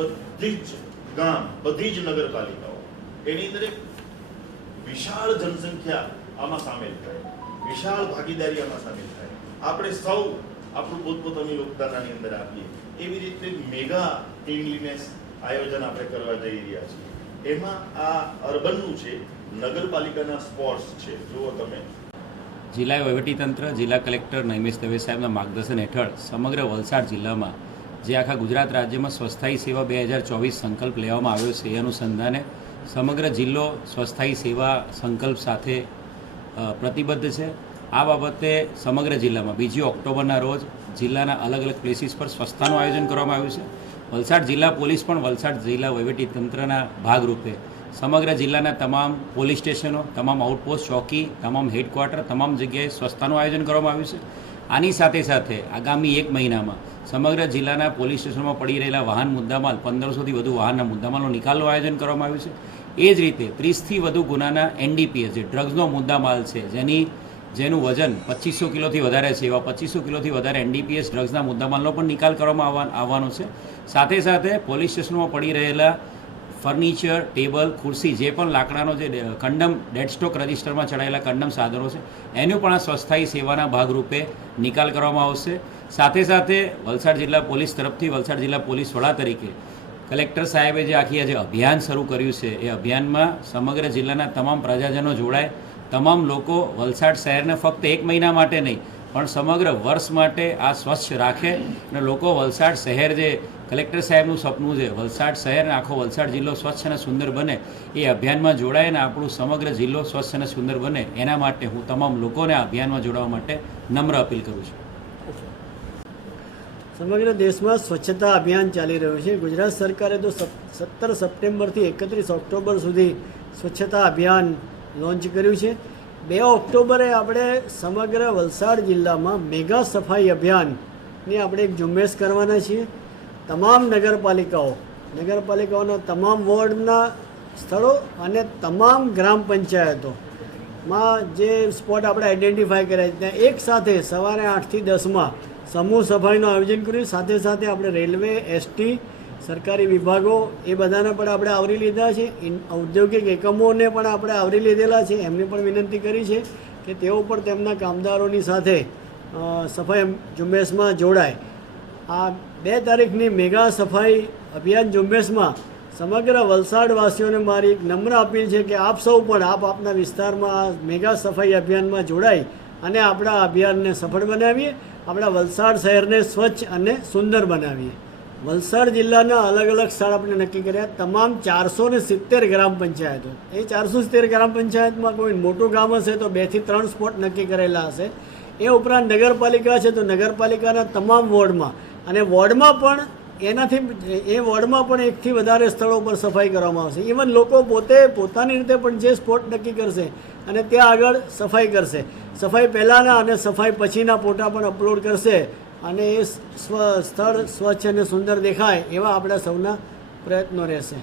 બધી જ ગામ, બધી જ નગરપાલિકાઓ એની અંદર એક વિશાળ જનસંખ્યા આમાં સામેલ થાય. વિશાળ ભાગીદારી આમાં સામેલ થાય. આપણે સૌ આપણું પોતપોતાનું યોગદાન અંદર આપીએ. એવી રીતે મેગા ક્લિનલીનેસ આયોજન આપણે કરવા જઈ રહ્યા છીએ. એમાં આ અર્બનનું છે, નગરપાલિકાના સ્પોર્ટ્સ છે. જુઓ તમે. જિલ્લા વહીવટીતંત્ર, જિલ્લા કલેક્ટર નૈમેશ દવે સાહેબના માર્ગદર્શન હેઠળ સમગ્ર વલસાડ જિલ્લામાં જે આખા ગુજરાત રાજ્યમાં સ્વસ્થાયી સેવા બે હજાર ચોવીસ સંકલ્પ લેવામાં આવ્યો છે, એ અનુસંધાને સમગ્ર જિલ્લો સ્વસ્થાયી સેવા સંકલ્પ સાથે પ્રતિબદ્ધ છે. આ બાબતે સમગ્ર જિલ્લામાં બીજી ઓક્ટોબરના રોજ જિલ્લાના અલગ અલગ પ્લેસીસ પર સ્વચ્છતાનું આયોજન કરવામાં આવ્યું છે. વલસાડ જિલ્લા પોલીસ પણ વલસાડ જિલ્લા વહીવટીતંત્રના ભાગરૂપે સમગ્ર જિલ્લાના તમામ પોલીસ સ્ટેશનો, તમામ આઉટપોસ્ટ ચોકી, તમામ હેડક્વાર્ટર, તમામ જગ્યાએ સ્વચ્છતાનું આયોજન કરવામાં આવ્યું છે. આની સાથે સાથે આગામી એક મહિનામાં સમગ્ર જિલ્લાના પોલીસ સ્ટેશનમાં પડી રહેલા વાહન મુદ્દામાલ, પંદરસોથી વધુ વાહનના મુદ્દામાલનો નિકાલનું આયોજન કરવામાં આવ્યું છે. એ જ રીતે ત્રીસથી વધુ ગુનાના એનડીપીએસ, જે ડ્રગ્સનો મુદ્દામાલ છે, જેની, જેનું વજન પચીસો કિલોથી વધારે છે, એવા પચીસો કિલોથી વધારે એનડીપીએસ ડ્રગ્સના મુદ્દામાલનો પણ નિકાલ કરવામાં આવવા, આવવાનો છે. સાથે સાથે પોલીસ સ્ટેશનમાં પડી રહેલા ફર્નિચર, ટેબલ, ખુરશી, જે પણ લાકડાનો જે કંડમ, ડેડસ્ટોક રજિસ્ટરમાં ચડાયેલા કંડમ સાધનો છે, એનું પણ આ સ્વસ્થાયી સેવાના ભાગરૂપે નિકાલ કરવામાં આવશે. સાથે સાથે વલસાડ જિલ્લા પોલીસ તરફથી વલસાડ જિલ્લા પોલીસ વડા તરીકે કલેક્ટર સાહેબે જે આખી આજે અભિયાન શરૂ કર્યું છે, એ અભિયાનમાં સમગ્ર જિલ્લાના તમામ પ્રજાજનો જોડાય. તમામ લોકો વલસાડ શહેરને ફક્ત એક મહિના માટે નહીં પણ સમગ્ર વર્ષ માટે આ સ્વચ્છ રાખે અને લોકો વલસાડ શહેર જે કલેક્ટર સાહેબનું સપનું છે, વલસાડ શહેર અને આખો વલસાડ જિલ્લો સ્વચ્છ અને સુંદર બને એ અભિયાનમાં જોડાય અને આપણું સમગ્ર જિલ્લો સ્વચ્છ અને સુંદર બને. એના માટે હું તમામ લોકોને આ અભિયાનમાં જોડાવા માટે નમ્ર અપીલ કરું છું. સમગ્ર દેશમાં સ્વચ્છતા અભિયાન ચાલી રહ્યું છે. ગુજરાત સરકારે તો સત્તર સપ્ટેમ્બરથી એકત્રીસ ઓક્ટોબર સુધી સ્વચ્છતા અભિયાન લોન્ચ કર્યું છે. બે ઓક્ટોબરે આપણે સમગ્ર વલસાડ જિલ્લામાં મેગા સફાઈ અભિયાનની આપણે એક ઝુંબેશ કરવાના છીએ. તમામ નગરપાલિકાઓ, નગરપાલિકાઓના તમામ વોર્ડના સ્થળો અને તમામ ગ્રામ પંચાયતો માં જે સ્પોટ આપણે આઈડેન્ટિફાય કર્યા ત્યાં એક સાથે સવારે આઠથી દસમાં સમૂહ સફાઈનું આયોજન કર્યું. સાથે સાથે આપણે રેલવે, એસટી સરકારી વિભાગો એ બધાને પણ આપણે આવરી લીધા છે. ઔદ્યોગિક એકમોને પણ આપણે આવરી લીધેલા છે. એમને પણ વિનંતી કરી છે કે તેઓ પણ તેમના કામદારોની સાથે સફાઈ ઝુંબેશમાં જોડાય. આ બે તારીખની મેગા સફાઈ અભિયાન ઝુંબેશમાં સમગ્ર વલસાડવાસીઓને મારી એક નમ્ર અપીલ છે કે આપ સૌ પણ આપ આપના વિસ્તારમાં આ મેગા સફાઈ અભિયાનમાં જોડાઈ અને આપણા અભિયાનને સફળ બનાવીએ. આપણા વલસાડ શહેરને સ્વચ્છ અને સુંદર બનાવીએ. વલસાડ જિલ્લાના અલગ અલગ સ્થળ આપણે નક્કી કર્યા. તમામ ચારસો ને સિત્તેર ગ્રામ પંચાયતો. એ ચારસો સિત્તેર ગ્રામ પંચાયતમાં કોઈ મોટું ગામ હશે તો બેથી ત્રણ સ્પોટ નક્કી કરેલા હશે. એ ઉપરાંત નગરપાલિકા છે તો નગરપાલિકાના તમામ વોર્ડમાં. અને વોર્ડમાં પણ એનાથી એ વોર્ડમાં પણ એકથી વધારે સ્થળો પર સફાઈ કરવામાં આવશે. ઇવન લોકો પોતે પોતાની રીતે પણ જે સ્પોટ નક્કી કરશે અને ત્યાં આગળ સફાઈ કરશે. સફાઈ પહેલાંના અને સફાઈ પછીના ફોટા પણ અપલોડ કરશે. અને એ સ્વ સ્થળ સ્વચ્છ અને સુંદર દેખાય એવા આપણા સૌના પ્રયત્નો રહેશે.